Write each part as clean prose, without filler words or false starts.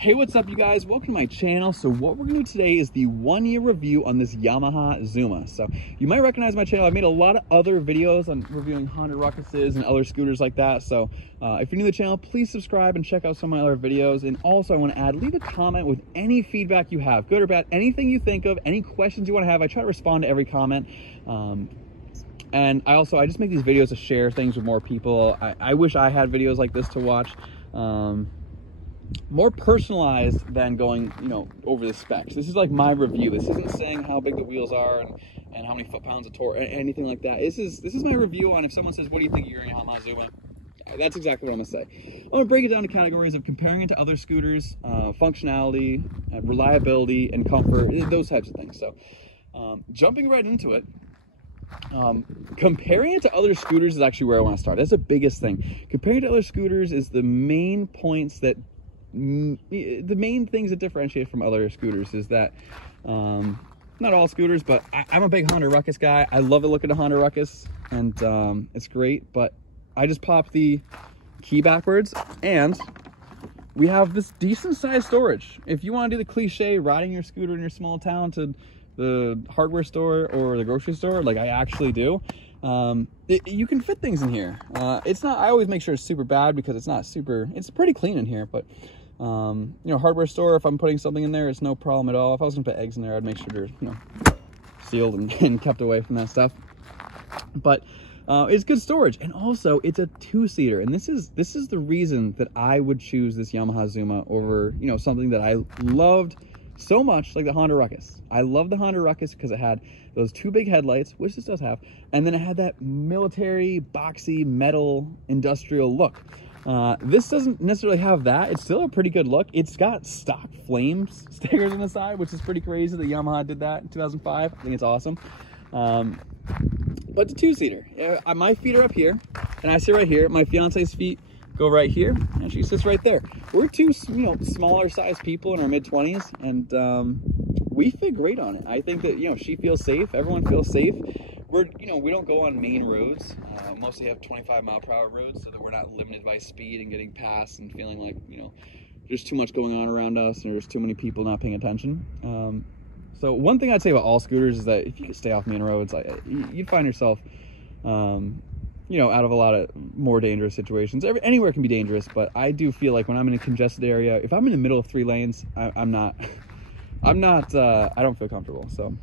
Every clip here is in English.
Hey, what's up you guys? Welcome to my channel. So what we're gonna do today is the 1-year review on this Yamaha Zuma. So you might recognize my channel. I've made a lot of other videos on reviewing Honda Ruckuses and other scooters like that. So if you're new to the channel, please subscribe and check out some of my other videos. And also I want to add, leave a comment with any feedback you have, good or bad, anything you think of, any questions you want to have. I try to respond to every comment. And I just make these videos to share things with more people. I wish I had videos like this to watch. More personalized than going, over the specs. This is like my review. This isn't saying how big the wheels are and how many foot-pounds of torque, anything like that. This is my review on if someone says, what do you think of your YAMAHA Zuma? That's exactly what I'm gonna say. I'm gonna break it down to categories of comparing it to other scooters, functionality, reliability, and comfort, those types of things. So jumping right into it, comparing it to other scooters is actually where I want to start. That's the biggest thing. Comparing it to other scooters is the main points that the main things that differentiate from other scooters is that not all scooters, but I'm a big Honda Ruckus guy. I love the look of the Honda Ruckus, and it's great, but I just popped the key backwards and we have this decent sized storage. If you want to do the cliche riding your scooter in your small town to the hardware store or the grocery store, like I actually do, you can fit things in here. It's not, I always make sure it's super bad because it's pretty clean in here, but hardware store, if I'm putting something in there, it's no problem at all. If I was gonna put eggs in there, I'd make sure they're sealed and kept away from that stuff. But it's good storage, and also it's a 2-seater, and this is the reason that I would choose this Yamaha Zuma over something that I loved so much, like the Honda Ruckus. I love the Honda Ruckus because it had those 2 big headlights, which this does have, and then it had that military, boxy, metal, industrial look. This doesn't necessarily have that. It's still a pretty good look. It's got stock flames stickers on the side, which is pretty crazy that Yamaha did that in 2005. I think it's awesome. But the 2-seater, my feet are up here, and I sit right here. My fiance's feet go right here, and she sits right there. We're 2 smaller sized people in our mid-20s, and we fit great on it. I think that she feels safe, everyone feels safe. We don't go on main roads. Mostly have 25-mile-per-hour roads, so that we're not limited by speed and getting past and feeling like there's too much going on around us and there's too many people not paying attention. So one thing I'd say about all scooters is that if you could stay off main roads, you'd find yourself out of a lot of more dangerous situations. Anywhere can be dangerous, but I do feel like when I'm in a congested area, if I'm in the middle of 3 lanes, I don't feel comfortable. So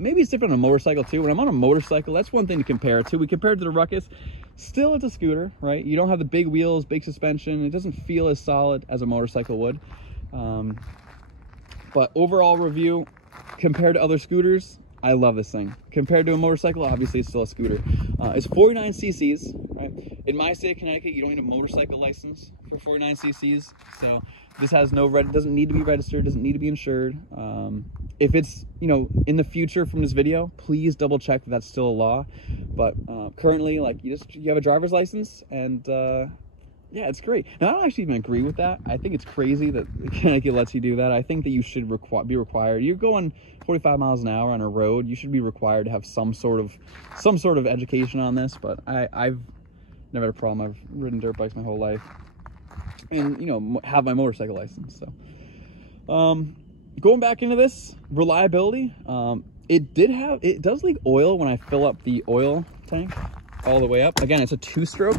maybe it's different on a motorcycle too. When I'm on a motorcycle, that's one thing to compare it to. We compare it to the Ruckus. Still, it's a scooter, right? You don't have the big wheels, big suspension. It doesn't feel as solid as a motorcycle would. But overall review, compared to other scooters, I love this thing. Compared to a motorcycle, obviously it's still a scooter. It's 49 cc's, right? In my state of Connecticut, you don't need a motorcycle license for 49 cc's. So this has doesn't need to be registered, doesn't need to be insured. If it's, in the future from this video, please double check that that's still a law. But currently, you have a driver's license, and yeah, it's great. Now, I don't actually even agree with that. I think it's crazy that Connecticut lets you do that. I think that you should be required. You're going 45 miles an hour on a road. You should be required to have some sort of education on this. But I've never had a problem. I've ridden dirt bikes my whole life, and have my motorcycle license. So, going back into this reliability, it does leak oil when I fill up the oil tank all the way up. Again, it's a 2-stroke.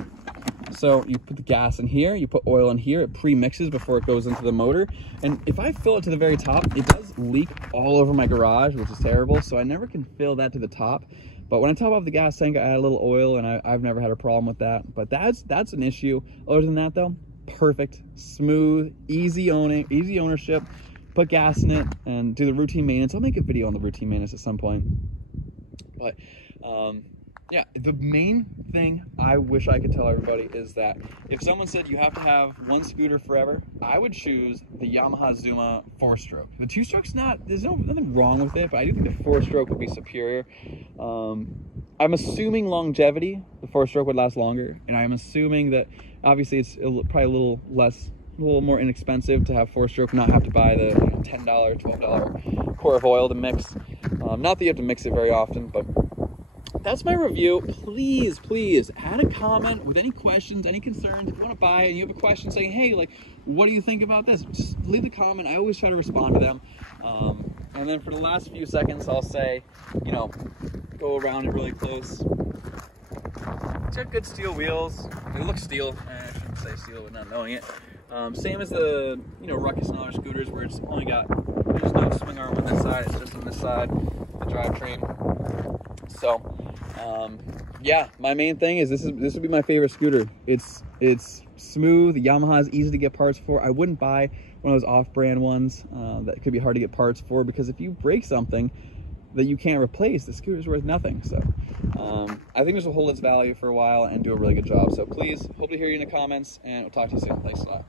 So you put the gas in here, you put oil in here, it pre-mixes before it goes into the motor. And if I fill it to the very top, it does leak all over my garage, which is terrible. So I never can fill that to the top. But when I top off the gas tank, I add a little oil, and I've never had a problem with that. But that's an issue. Other than that though, perfect, smooth, easy ownership. Put gas in it and do the routine maintenance. I'll make a video on the routine maintenance at some point. But yeah, the main thing I wish I could tell everybody is that if someone said you have to have one scooter forever, I would choose the Yamaha Zuma 4-stroke. The 2-stroke's there's nothing wrong with it, but I do think the 4-stroke would be superior. I'm assuming longevity, the 4-stroke would last longer, and I'm assuming that obviously it's probably a little more inexpensive to have 4-stroke, not have to buy the $10, $12 quart of oil to mix. Not that you have to mix it very often, but that's my review. Please, please add a comment with any questions, any concerns. If you want to buy it and you have a question saying, hey, like, what do you think about this? Just leave a comment. I always try to respond to them. And then for the last few seconds, I'll say, you know, go around it really close. It's got good steel wheels. They look steel. I shouldn't say steel but not knowing it. Same as the, you know, Ruckus and other scooters where it's only got, there's no swing arm on this side. It's just on this side, the drivetrain. So, yeah, my main thing is this would be my favorite scooter. It's smooth. Yamaha is easy to get parts for. I wouldn't buy one of those off-brand ones that could be hard to get parts for, because if you break something that you can't replace, the scooter's worth nothing. So I think this will hold its value for a while and do a really good job. So please, hope to hear you in the comments, and we'll talk to you soon. Thanks a lot.